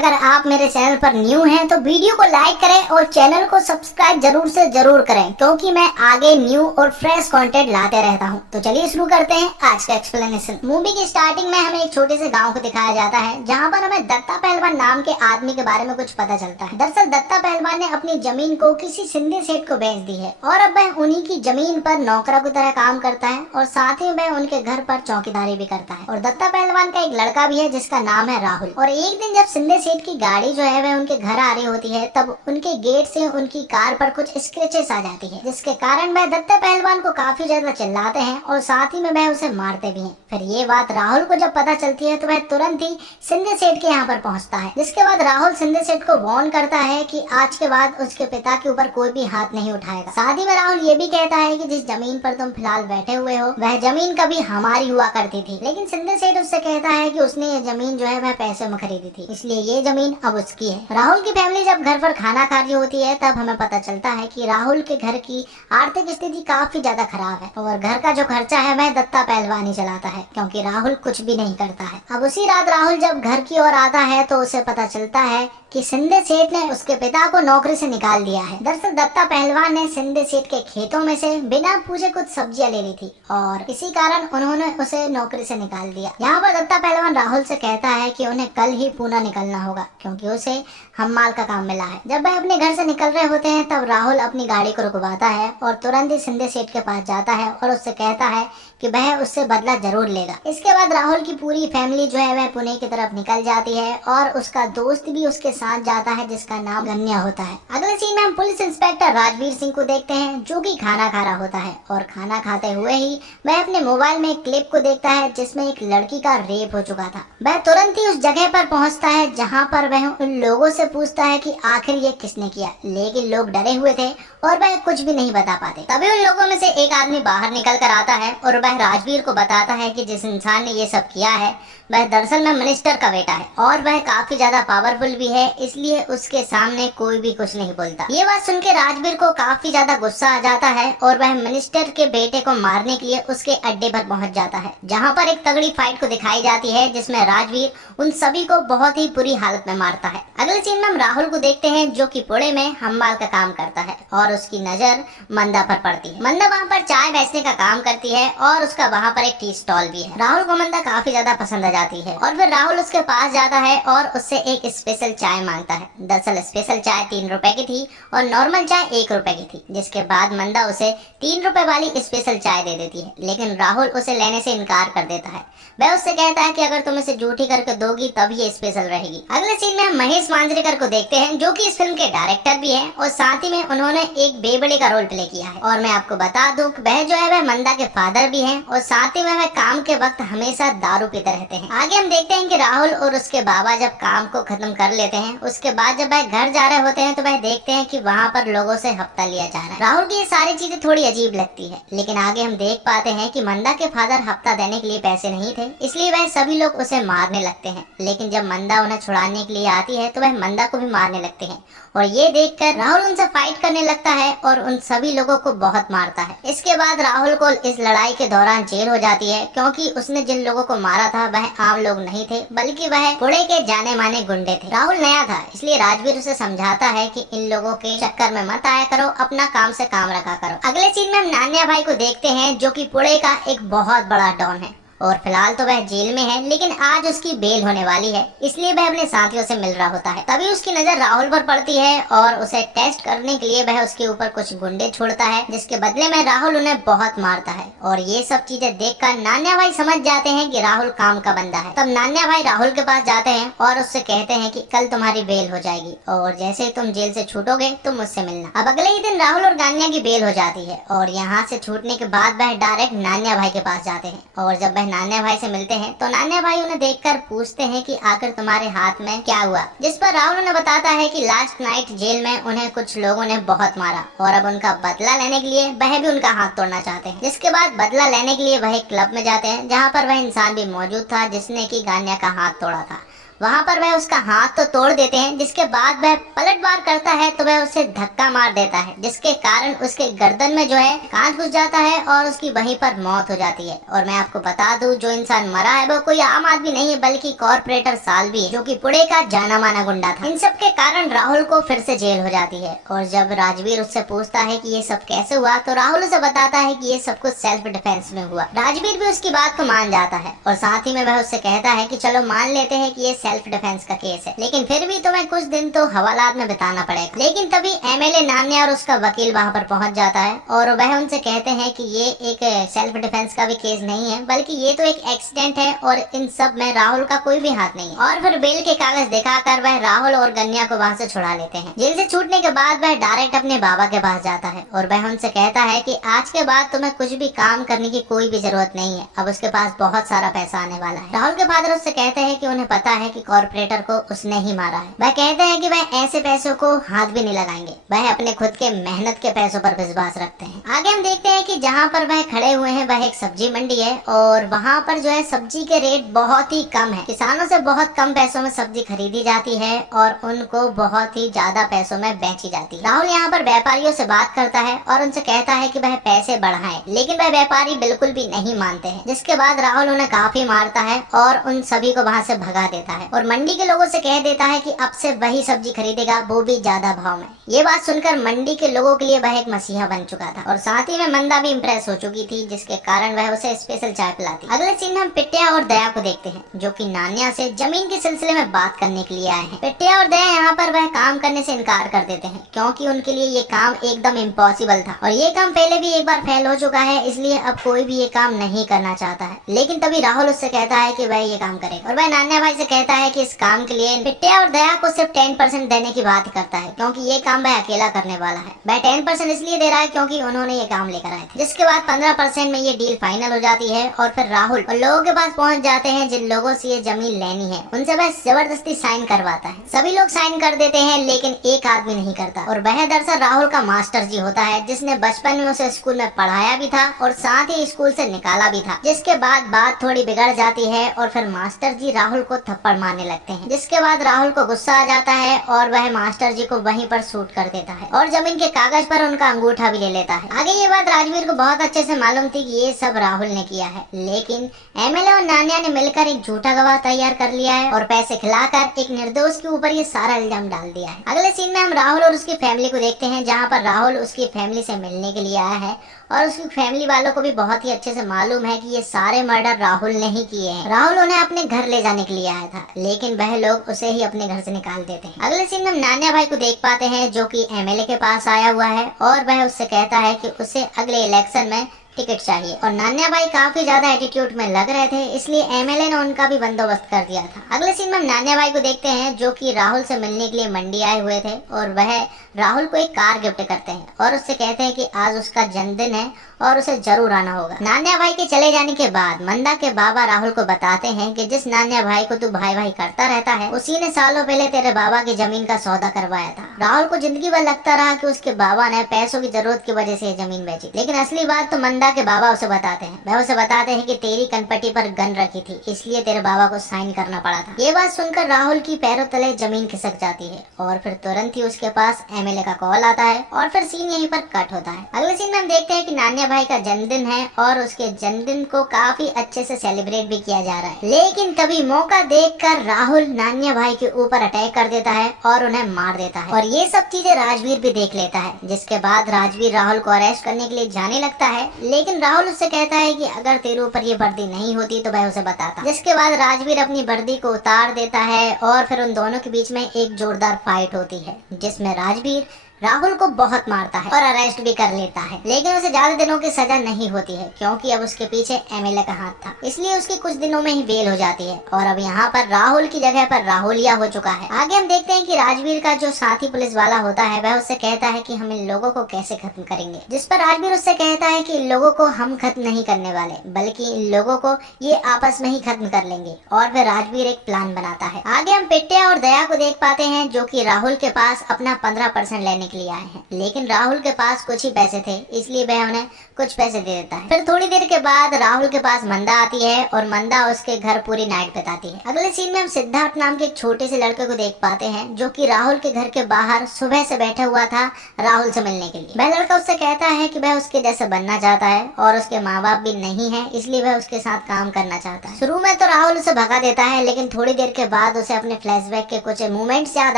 अगर आप मेरे चैनल पर न्यू हैं तो वीडियो को लाइक करें और चैनल को सब्सक्राइब जरूर से जरूर करें, क्योंकि मैं आगे न्यू और फ्रेश कंटेंट लाते रहता हूं। तो चलिए शुरू करते हैं आज का एक्सप्लेनेशन। मूवी की स्टार्टिंग में हमें एक छोटे से गांव को दिखाया जाता है, जहां पर हमें दत्ता पहलवान नाम के आदमी के बारे में कुछ पता चलता है। दरअसल दत्ता पहलवान ने अपनी जमीन को किसी सिंधी सेठ को बेच दी है और अब वह उन्हीं की जमीन पर नौकरों की तरह काम करता है और साथ ही वह उनके घर पर चौकीदारी भी करता है। और दत्ता पहलवान का एक लड़का भी है जिसका नाम है राहुल। और एक दिन जब सिंधी सेठ की गाड़ी जो है वह उनके घर आ रही होती है, तब उनके गेट से उनकी कार पर कुछ स्क्रैचेस आ जाती है, जिसके कारण वह दत्ता पहलवान को काफी ज्यादा चिल्लाते हैं और साथ ही में वह उसे मारते भी हैं। फिर ये बात राहुल को जब पता चलती है तो वह तुरंत ही सिंधी सेठ के यहाँ पर पहुँचता है, जिसके बाद राहुल सिंधी सेठ को वार्न करता है कि आज के बाद उसके पिता के ऊपर कोई भी हाथ नहीं उठाएगा। साथ ही में राहुल ये भी कहता है कि जिस जमीन पर तुम फिलहाल बैठे हुए हो वह जमीन कभी हमारी हुआ करती थी, लेकिन सिंधी सेठ उससे कहता है कि उसने ये जमीन जो है वह पैसे में खरीदी थी, इसलिए ये जमीन अब उसकी है। राहुल की फैमिली जब घर पर खाना खा रही होती है तब हमें पता चलता है कि राहुल के घर की आर्थिक स्थिति काफी ज्यादा खराब है और घर का जो खर्चा है वह दत्ता पहलवान ही चलाता है, क्योंकि राहुल कुछ भी नहीं करता है। अब उसी रात राहुल जब घर की ओर आता है तो उसे पता चलता है कि सिंधी सेठ ने उसके पिता को नौकरी से निकाल दिया है। दरअसल दत्ता पहलवान ने सिंधी सेठ के खेतों में से बिना पूछे कुछ सब्जियां ले ली थी और इसी कारण उन्होंने उसे नौकरी से निकाल दिया। यहाँ पर दत्ता पहलवान राहुल से कहता है कि उन्हें कल ही पुणे निकलना होगा, क्योंकि उसे हम्माल का काम मिला है। जब वह अपने घर से निकल रहे होते हैं तब राहुल अपनी गाड़ी को रुकवाता है और तुरंत ही सिंधी सेठ के पास जाता है और उससे कहता है कि वह उससे बदला जरूर लेगा। इसके बाद राहुल की पूरी फैमिली जो है वह पुणे की तरफ निकल जाती है और उसका दोस्त भी उसके साथ जाता है, जिसका नाम गन्या होता है। अगले सीन में हम पुलिस इंस्पेक्टर राजवीर सिंह को देखते हैं, जो कि खाना खा रहा होता है और खाना खाते हुए ही वह अपने मोबाइल में एक क्लिप को देखता है जिसमें एक लड़की का रेप हो चुका था। वह तुरंत ही उस जगह पर पहुंचता है जहां पर वह उन लोगों से पूछता है कि आखिर ये किसने किया, लेकिन लोग डरे हुए थे और वह कुछ भी नहीं बता पाते। तभी उन लोगों में से एक आदमी बाहर निकल कर आता है और वह राजवीर को बताता है कि जिस इंसान ने ये सब किया है वह दरअसल में मिनिस्टर का बेटा है और वह काफी ज्यादा पावरफुल भी है, इसलिए उसके सामने कोई भी कुछ नहीं बोलता। ये बात सुन के राजवीर को काफी ज्यादा गुस्सा आ जाता है और वह मिनिस्टर के बेटे को मारने के लिए उसके अड्डे पर पहुंच जाता है, जहां पर एक तगड़ी फाइट को दिखाई जाती है जिसमें राजवीर उन सभी को बहुत ही बुरी हालत में मारता है। अगले सीन में हम राहुल को देखते हैं, जो कि पुणे में हम्माल का काम करता है और उसकी नजर मंदा पर पड़ती है। मंदा वहाँ पर चाय बेचने का काम करती है और उसका वहाँ पर एक टी स्टॉल भी है। राहुल को मंदा काफी ज्यादा पसंद आ जाती है और फिर राहुल उसके पास जाता है और उससे एक स्पेशल चाय मांगता है। दरअसल स्पेशल चाय 3 रुपए की थी और नॉर्मल चाय 1 रुपए की थी, जिसके बाद मंदा उसे 3 रुपए वाली स्पेशल चाय दे देती है, लेकिन राहुल उसे लेने से इनकार कर देता है। वह उससे कहता है कि अगर तुम इसे झूठी करके दोगी तब ये स्पेशल रहेगी। अगले सीन में हम महेश मांजरेकर को देखते हैं, जो कि इस फिल्म के डायरेक्टर भी हैं और साथ ही में उन्होंने एक बेबड़े का रोल प्ले किया है। और मैं आपको बता दूं वह जो है वह मंदा के फादर भी हैं और साथ ही में वह काम के वक्त हमेशा दारू पीते रहते हैं। आगे हम देखते हैं कि राहुल और उसके बाबा जब काम को खत्म कर लेते हैं, उसके बाद जब वह घर जा रहे होते हैं तो वह देखते हैं कि वहाँ पर लोगों से हफ्ता लिया जा रहा है। राहुल की ये सारी चीजें थोड़ी अजीब लगती है, लेकिन आगे हम देख पाते हैं कि मंदा के फादर हफ्ता देने के लिए पैसे नहीं थे, इसलिए वह सभी लोग उसे मारने लगते हैं। लेकिन जब मंदा उन्हें छुड़ाने के लिए आती है तो वह मंदा को भी मारने लगते हैं और ये देखकर राहुल उनसे फाइट करने लगता है और उन सभी लोगों को बहुत मारता है। इसके बाद राहुल को इस लड़ाई के दौरान जेल हो जाती है, क्योंकि उसने जिन लोगों को मारा था वह आम लोग नहीं थे, बल्कि वह पुणे के जाने माने गुंडे थे। राहुल नया था, इसलिए राजवीर उसे समझाता है कि इन लोगों के चक्कर में मत आया करो, अपना काम से काम रखा करो। अगले सीन में हम नान्या भाई को देखते हैं, जो कि पुणे का एक बहुत बड़ा डॉन है और फिलहाल तो वह जेल में है, लेकिन आज उसकी बेल होने वाली है, इसलिए वह अपने साथियों से मिल रहा होता है। तभी उसकी नजर राहुल पर पड़ती है और उसे टेस्ट करने के लिए वह उसके ऊपर कुछ गुंडे छोड़ता है, जिसके बदले में राहुल उन्हें बहुत मारता है। और ये सब चीजें देखकर नान्या भाई समझ जाते हैं कि राहुल काम का बंदा है। तब नान्या भाई राहुल के पास जाते हैं और उससे कहते हैं कि कल तुम्हारी बेल हो जाएगी और जैसे ही तुम जेल से छूटोगे तुम मुझसे मिलना। अब अगले ही दिन राहुल और गान्या की बेल हो जाती है और यहाँ से छूटने के बाद वह डायरेक्ट नान्या भाई के पास जाते हैं और जब वह नान्या भाई से मिलते हैं तो नान्या भाई उन्हें देखकर पूछते हैं कि आखिर तुम्हारे हाथ में क्या हुआ, जिस पर राहुल उन्हें बताता है कि लास्ट नाइट जेल में उन्हें कुछ लोगों ने बहुत मारा और अब उनका बदला लेने के लिए वह भी उनका हाथ तोड़ना चाहते हैं। जिसके बाद बदला लेने के लिए वह एक क्लब में जाते हैं, जहाँ पर वह इंसान भी मौजूद था जिसने की गान्या का हाथ तोड़ा था। वहाँ पर वह उसका हाथ तो तोड़ देते हैं, जिसके बाद वह पलटवार करता है तो वह उसे धक्का मार देता है, जिसके कारण उसके गर्दन में जो है कांच घुस जाता है और उसकी वहीं पर मौत हो जाती है। और मैं आपको बता दूं, जो इंसान मरा है वो कोई आम आदमी नहीं है, बल्कि कॉर्पोरेटर साल्वी है, जो कि पुणे का जाना माना गुंडा था। इन सब के कारण राहुल को फिर से जेल हो जाती है। और जब राजवीर उससे पूछता है कि ये सब कैसे हुआ, तो राहुल उसे बताता है कि ये सब कुछ सेल्फ डिफेंस में हुआ। राजवीर भी उसकी बात को मान जाता है और साथ ही में वह उससे कहता है कि चलो मान लेते हैं कि ये सेल्फ डिफेंस का केस है, लेकिन फिर भी तुम्हें कुछ दिन तो हवालात में बिताना पड़ेगा। लेकिन तभी एमएलए नान्या और उसका वकील वहाँ पर पहुंच जाता है और वह उनसे कहते हैं कि ये एक सेल्फ डिफेंस का भी केस नहीं है, बल्कि ये तो एक एक्सीडेंट है और इन सब में राहुल का कोई भी हाथ नहीं है। और फिर बेल के कागज दिखाकर वह राहुल और गन्या को वहाँ से छुड़ा लेते हैं। जेल से छूटने के बाद वह डायरेक्ट अपने बाबा के पास जाता है और वह उनसे कहता है कि आज के बाद तुम्हें कुछ भी काम करने की कोई भी जरूरत नहीं है, अब उसके पास बहुत सारा पैसा आने वाला है। राहुल के फादर उससे कहते हैं कि उन्हें पता है कि कॉर्पोरेटर को उसने ही मारा है। वह कहते हैं कि वह ऐसे पैसों को हाथ भी नहीं लगाएंगे, वह अपने खुद के मेहनत के पैसों पर विश्वास रखते हैं। आगे हम देखते हैं कि जहाँ पर वह खड़े हुए हैं वह एक सब्जी मंडी है और वहाँ पर जो है सब्जी के रेट बहुत ही कम है। किसानों से बहुत कम पैसों में सब्जी खरीदी जाती है और उनको बहुत ही ज्यादा पैसों में बेची जाती है। राहुल यहाँ पर व्यापारियों से बात करता है और उनसे कहता है कि वह पैसे बढ़ाएं, लेकिन वह व्यापारी बिल्कुल भी नहीं मानते हैं, जिसके बाद राहुल उन्हें काफी मारता है और उन सभी को वहाँ से भगा देता है और मंडी के लोगों से कह देता है कि अब से वही सब्जी खरीदेगा, वो भी ज्यादा भाव में। ये बात सुनकर मंडी के लोगों के लिए वह एक मसीहा बन चुका था और साथ ही में मंदा भी इम्प्रेस हो चुकी थी, जिसके कारण वह उसे स्पेशल चाय पिलाती। अगले सीन में हम पिट्टिया और दया को देखते हैं, जो कि नान्या से जमीन के सिलसिले में बात करने के लिए आए हैं। पिट्टिया और दया यहाँ पर वह काम करने से इनकार कर देते हैं, क्योंकि उनके लिए ये काम एकदम इम्पॉसिबल था और ये काम पहले भी एक बार फेल हो चुका है, इसलिए अब कोई भी ये काम नहीं करना चाहता है। लेकिन तभी राहुल उससे कहता है कि वह ये काम करे और वह नान्या भाई से कहता है कि इस काम के लिए पिट्टिया और दया को सिर्फ 10% देने की बात करता है, क्योंकि ये काम वह अकेला करने वाला है। वह 10% इसलिए दे रहा है क्योंकि उन्होंने ये काम लेकर आए थे। जिसके बाद 15% में ये डील फाइनल हो जाती है और फिर राहुल और लोगों के पास पहुंच जाते हैं जिन लोगों से ये जमीन लेनी है, उनसे वह जबरदस्ती साइन करवाता है। सभी लोग साइन कर देते हैं, लेकिन एक आदमी नहीं करता और वह दरअसल राहुल का मास्टर जी होता है, जिसने बचपन में उसे स्कूल में पढ़ाया भी था और साथ ही स्कूल से निकाला भी था। जिसके बाद बात थोड़ी बिगड़ जाती है और फिर मास्टर जी राहुल को थप्पड़ मारने लगते हैं, जिसके बाद राहुल को गुस्सा आ जाता है और वह मास्टर जी को वहीं पर शूट कर देता है और जमीन के कागज पर उनका अंगूठा भी ले लेता है। आगे ये बात राजवीर को बहुत अच्छे से मालूम थी कि ये सब राहुल ने किया है, लेकिन एमएलए और नान्या ने मिलकर एक झूठा गवाह तैयार कर लिया है और पैसे खिलाकर एक निर्दोष के ऊपर ये सारा इल्जाम डाल दिया है। अगले सीन में हम राहुल और उसकी फैमिली को देखते हैं, जहाँ पर राहुल उसकी फैमिली से मिलने के लिए आया है और उसकी फैमिली वालों को भी बहुत ही अच्छे से मालूम है कि ये सारे मर्डर राहुल ने ही किए हैं। राहुल उन्हें अपने घर ले जाने के लिए आया था, लेकिन वह लोग उसे ही अपने घर से निकाल देते हैं। अगले सीन में हम नान्या भाई को देख पाते हैं, जो कि एमएलए के पास आया हुआ है और वह उससे कहता है कि उसे अगले इलेक्शन में टिकट चाहिए और नान्या भाई काफी ज्यादा एटीट्यूड में लग रहे थे, इसलिए एमएलए ने उनका भी बंदोबस्त कर दिया था। अगले सीन में हम नान्या भाई को देखते हैं, जो कि राहुल से मिलने के लिए मंडी आए हुए थे और वह राहुल को एक कार गिफ्ट करते हैं और उससे कहते हैं कि आज उसका जन्मदिन है और उसे जरूर आना होगा। नान्या भाई के चले जाने के बाद मंदा के बाबा राहुल को बताते हैं कि जिस नान्या भाई को तू भाई भाई करता रहता है, उसी ने सालों पहले तेरे बाबा की जमीन का सौदा करवाया था। राहुल को जिंदगी भर लगता रहा कि उसके बाबा ने पैसों की जरूरत की वजह से जमीन बेची, लेकिन असली बात तो मंदा के बाबा उसे बताते हैं। वह उसे बताते हैं कि तेरी कनपट्टी पर गन रखी थी, इसलिए तेरे बाबा को साइन करना पड़ा था। ये बात सुनकर राहुल की पैरों तले जमीन खिसक जाती है और फिर तुरंत ही उसके पास एमएलए का कॉल आता है और फिर सीन यहीं पर कट होता है। अगले सीन में हम देखते हैं कि नान्या भाई का जन्मदिन है और उसके जन्मदिन को काफी अच्छे से सेलिब्रेट भी किया जा रहा है, लेकिन तभी मौका देखकर राहुल नान्या भाई के ऊपर अटैक कर देता है और उन्हें मार देता है और ये सब चीजें राजवीर भी देख लेता है। जिसके बाद राजवीर राहुल को अरेस्ट करने के लिए जाने लगता है, लेकिन राहुल उससे कहता है कि अगर तेरे ऊपर ये वर्दी नहीं होती तो वह उसे बताता। जिसके बाद राजवीर अपनी वर्दी को उतार देता है और फिर उन दोनों के बीच में एक जोरदार फाइट होती है, जिसमें राजवीर राहुल को बहुत मारता है और अरेस्ट भी कर लेता है, लेकिन उसे ज्यादा दिनों की सजा नहीं होती है, क्योंकि अब उसके पीछे एमएलए का हाथ था, इसलिए उसकी कुछ दिनों में ही बेल हो जाती है और अब यहाँ पर राहुल की जगह पर राहुलिया हो चुका है। आगे हम देखते हैं कि राजवीर का जो साथी पुलिस वाला होता है वह उससे कहता है कि हम इन लोगों को कैसे खत्म करेंगे, जिस पर राजवीर उससे कहता है कि इन लोगों को हम खत्म नहीं करने वाले, बल्कि इन लोगों को ये आपस में ही खत्म कर लेंगे और फिर राजवीर एक प्लान बनाता है। आगे हम पिट्टिया और दया को देख पाते हैं, जो कि राहुल के पास अपना 15% लेने के लिए आए हैं। लेकिन राहुल के पास कुछ ही पैसे थे, इसलिए वह उन्हें कुछ पैसे दे देता है। फिर थोड़ी देर के बाद राहुल के पास मंदा आती है और मंदा उसके घर पूरी नाइट बिताती है। अगले सीन में हम सिद्धार्थ नाम के एक छोटे से लड़के को देख पाते हैं जो कि राहुल के घर के बाहर सुबह से बैठा हुआ था राहुल से मिलने के लिए। वह लड़का उससे कहता है कि वह उसके जैसे बनना चाहता है और उसके माँ बाप भी नहीं है, इसलिए वह उसके साथ काम करना चाहता है। शुरू में तो राहुल उसे भगा देता है, लेकिन थोड़ी देर के बाद उसे अपने फ्लैशबैक के कुछ मोमेंट्स याद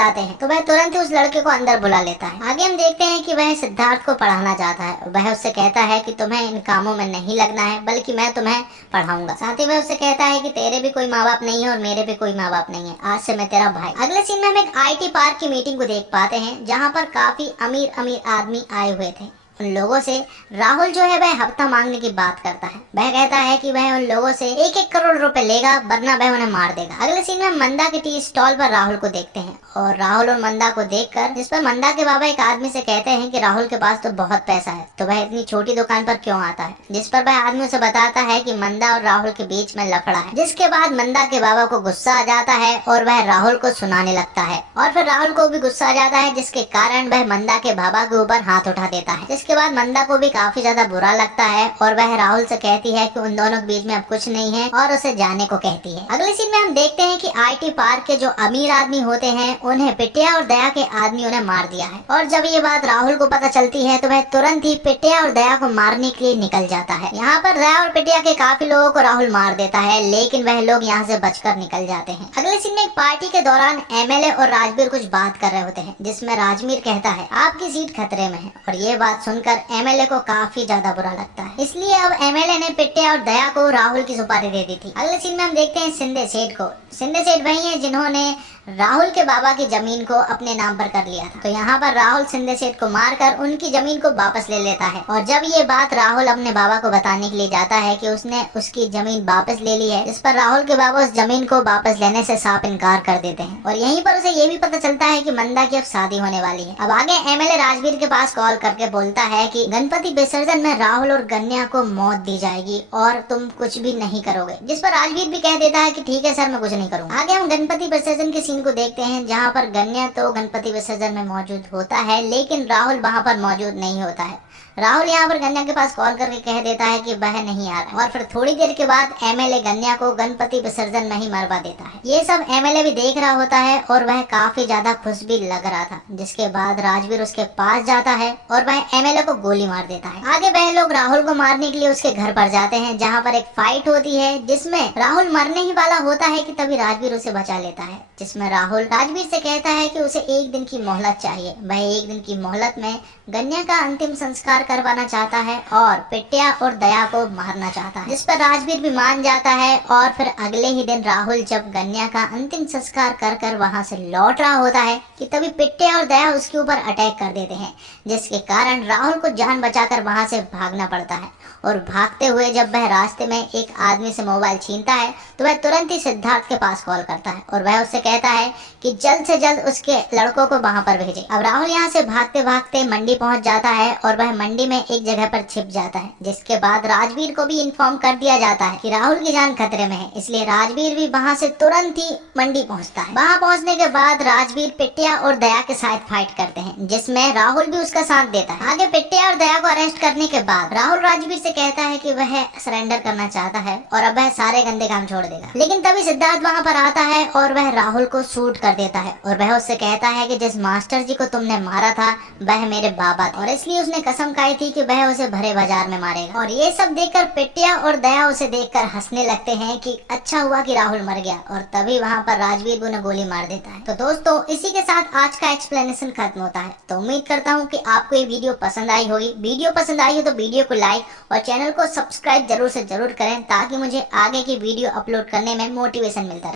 आते हैं तो वह तुरंत ही उस लड़के को अंदर बुला लेता है। आगे हम देखते हैं कि वह सिद्धार्थ को पढ़ाना चाहता है। वह उससे कहता है कि तुम्हें इन कामों में नहीं लगना है, बल्कि मैं तुम्हें पढ़ाऊंगा। साथ ही वह उससे कहता है कि तेरे भी कोई माँ बाप नहीं है और मेरे भी कोई माँ बाप नहीं है, आज से मैं तेरा भाई। अगले सीन में हम एक IT पार्क की मीटिंग को देख पाते हैं जहाँ पर काफी अमीर अमीर आदमी आए हुए थे। उन लोगों से राहुल जो है वह हफ्ता मांगने की बात करता है। वह कहता है कि वह उन लोगों से 1-1 करोड़ रुपए लेगा, वरना वह उन्हें मार देगा। अगले सीन में हम मंदा के टी स्टॉल पर राहुल को देखते हैं और राहुल और मंदा को देखकर जिस पर मंदा के बाबा एक आदमी से कहते हैं कि राहुल के पास तो बहुत पैसा है, तो वह इतनी छोटी दुकान पर क्यों आता है। जिस पर वह आदमी उसे बताता है कि मंदा और राहुल के बीच में लफड़ा है। जिसके बाद मंदा के बाबा को गुस्सा आ जाता है और वह राहुल को सुनाने लगता है और फिर राहुल को भी गुस्सा आ जाता है, जिसके कारण वह मंदा के बाबा के ऊपर हाथ उठा देता है। जिसके बाद मंदा को भी काफी ज्यादा बुरा लगता है और वह राहुल से कहती है कि उन दोनों के बीच में अब कुछ नहीं है और उसे जाने को कहती है। अगले सीन में हम देखते हैं कि IT पार्क के जो अमीर आदमी होते हैं उन्हें पिटिया और दया के आदमी उन्हें मार दिया है। और जब ये बात राहुल को पता चलती है तो वह तुरंत ही पिटिया और दया को मारने के लिए निकल जाता है। यहाँ पर दया और पिटिया के काफी लोगों को राहुल मार देता है, लेकिन वह लोग यहाँ से बचकर निकल जाते हैं। अगले सीन में एक पार्टी के दौरान MLA और राजवीर कुछ बात कर रहे होते हैं, जिसमें राजवीर कहता है आपकी सीट खतरे में है। और ये बात सुनकर MLA को काफी ज्यादा बुरा लगता है, इसलिए अब MLA ने पिट्टे और दया को राहुल की सुपारी दे दी थी। अगले सीन में हम देखते हैं शिंदे सेठ को। शिंदे सेठ वही है जिन्होंने राहुल के बाबा की जमीन को अपने नाम पर कर लिया था। तो यहाँ पर राहुल शिंदे सेठ को मारकर उनकी जमीन को वापस ले लेता है। और जब ये बात राहुल अपने बाबा को बताने के लिए जाता है कि उसने उसकी जमीन वापस ले ली है, इस पर राहुल के बाबा उस जमीन को वापस लेने से साफ इनकार कर देते हैं। और यहीं पर उसे ये भी पता चलता है कि मंदा की अब शादी होने वाली है। अब आगे MLA राजवीर के पास कॉल करके बोलता है कि गणपति विसर्जन में राहुल और गन्या को मौत दी जाएगी और तुम कुछ भी नहीं करोगे। जिस पर राजवीर भी कह देता है कि ठीक है सर, मैं कुछ नहीं करूँगा। आगे हम गणपति विसर्जन के सीन को देखते हैं जहाँ पर गन्या तो गणपति विसर्जन में मौजूद होता है, लेकिन राहुल वहाँ पर मौजूद नहीं होता है। राहुल यहाँ पर गन्या के पास कॉल करके कह देता है कि वह नहीं आ रहा। और फिर थोड़ी देर के बाद MLA गन्या को गणपति विसर्जन में ही मरवा देता है। ये सब MLA भी देख रहा होता है और वह काफी ज्यादा खुश भी लग रहा था। जिसके बाद राजवीर उसके पास जाता है और वह MLA को गोली मार देता है। आगे वह लोग राहुल को मारने के लिए उसके घर पर जाते हैं, जहाँ पर एक फाइट होती है जिसमें राहुल मरने ही वाला होता है कि तभी राजवीर उसे बचा लेता है। जिसमें राहुल राजवीर से कहता है कि उसे 1 दिन की मोहलत चाहिए। वह 1 दिन की मोहलत में गन्या का अंतिम संस्कार करवाना चाहता है और पिट्टिया और दया को मारना चाहता है। जिस पर राजवीर भी मान जाता है। और फिर अगले ही दिन राहुल जब गन्या का अंतिम संस्कार कर वहां से लौट रहा होता है कि तभी पिट्टिया और दया उसके ऊपर अटैक कर देते हैं, जिसके कारण राहुल को जान बचाकर वहां से भागना पड़ता है। और भागते हुए जब वह रास्ते में एक आदमी से मोबाइल छीनता है तो वह तुरंत ही सिद्धार्थ के पास कॉल करता है और वह उससे कहता है कि जल्द से जल्द उसके लड़कों को वहां पर भेजे। अब राहुल यहाँ से भागते भागते मंडी पहुंच जाता है और वह मंडी में एक जगह पर छिप जाता है। जिसके बाद राजवीर को भी इन्फॉर्म कर दिया जाता है कि राहुल की जान खतरे में है, इसलिए राजवीर भी वहां से तुरंत ही मंडी पहुंचता है। वहां पहुंचने के बाद राजवीर पिट्टिया और दया के साथ फाइट करते हैं, जिसमें राहुल भी उसका साथ देता है। आगे पिट्टिया और दया को अरेस्ट करने के बाद राहुल राजवीर से कहता है कि वह सरेंडर करना चाहता है और अब वह सारे गंदे काम छोड़ देगा। लेकिन तभी सिद्धार्थ वहां पर आता है और वह राहुल को शूट कर देता है और वह उससे कहता है कि जिस मास्टर जी को तुमने मारा था वह मेरे बाबा थे और इसलिए उसने कसम खाई थी कि वह उसे भरे बाजार में मारेगा। और ये सब देखकर पिट्टिया और दया उसे देखकर हंसने लगते हैं कि अच्छा हुआ कि राहुल मर गया। और तभी वहां पर राजवीर भी उन्हें गोली मार देता है। तो दोस्तों, इसी के साथ आज का एक्सप्लेनेशन खत्म होता है। तो उम्मीद करता हूँ कि आपको ये वीडियो पसंद आई होगी। वीडियो पसंद आई हो तो वीडियो को लाइक और चैनल को सब्सक्राइब जरूर से जरूर करें, ताकि मुझे आगे की वीडियो अपलोड करने में मोटिवेशन मिलता रहे।